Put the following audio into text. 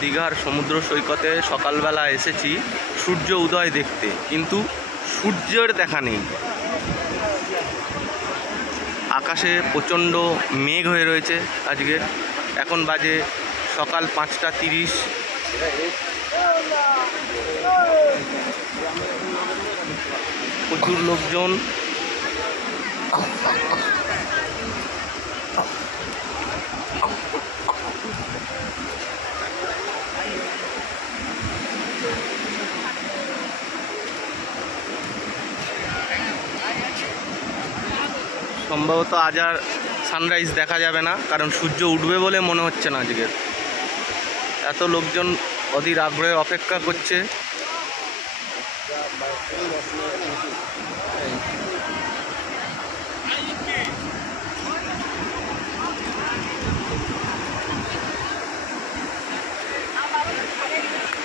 দীঘার সমুদ্র সৈকতে সকালবেলা এসেছি সূর্য উদয় দেখতে, কিন্তু সূর্যের দেখা নেই। আকাশে প্রচণ্ড মেঘ হয়ে রয়েছে আজকে। এখন বাজে সকাল 5টা 30। প্রচুর লোকজন। সম্ভবত আজ আর সানরাইজ দেখা যাবে না, কারণ সূর্য উঠবে বলে মনে হচ্ছে না আজকে। এত লোকজন অধীর আগ্রহে অপেক্ষা করছে।